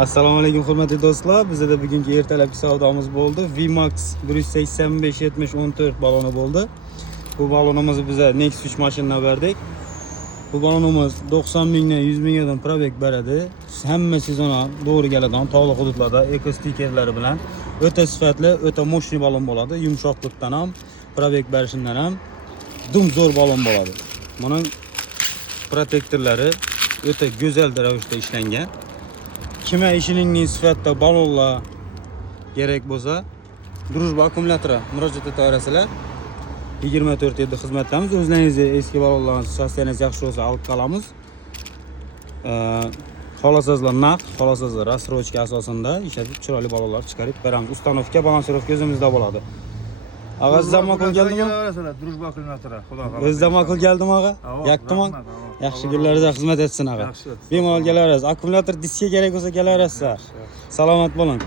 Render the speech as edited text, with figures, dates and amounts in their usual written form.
Assalomu alaykum hurmatli do'stlar. Bizda bugungi ertalabki savdomiz bo'ldi. VMAX 185 70 14 baloni bo'ldi. Bu balonimizni biz Nexus 3 mashinadan berdik. Bu balonimiz 90 mingdan 100 mingdan probek beradi. Hamma sezonal to'g'ri keladigan tog'li hududlarda eko stikerlari bilan o'ta sifatli, o'ta moshni balon bo'ladi. Yumshoqlikdan ham, probek berishidan ham zo'r balon bo'ladi. Buning protektorlari o'ta go'zal ravishda ishlangan. Kime işinin sifatida balonlar gerek bo'lsa, Drujba akkumulyatori murojaat etaverasizlar. 24 yilda xizmatdamiz. O'zlaringizni eski balonlarni sostenangiz yaxshi bo'lsa olib qolamiz. Xohlasangizlar naqd, xohlasangizlar rassrochka asosida ishlatib chiroyli balonlar chiqarib beramiz. Ustanovka, balansировка o'zimizda bo'ladi. Ag'a sizdan ma'qul keldimi? Drujba akkumulyatori. Xudo xolasa. O'zdan ma'qul keldimi ag'a? Yakdimi? Yaxshi kunlaringizda xizmat etsin ag'a. Bemalol kelaverasiz. Akkumulyator diska kerak bo'lsa kelaverasiz. Salomat bo'ling.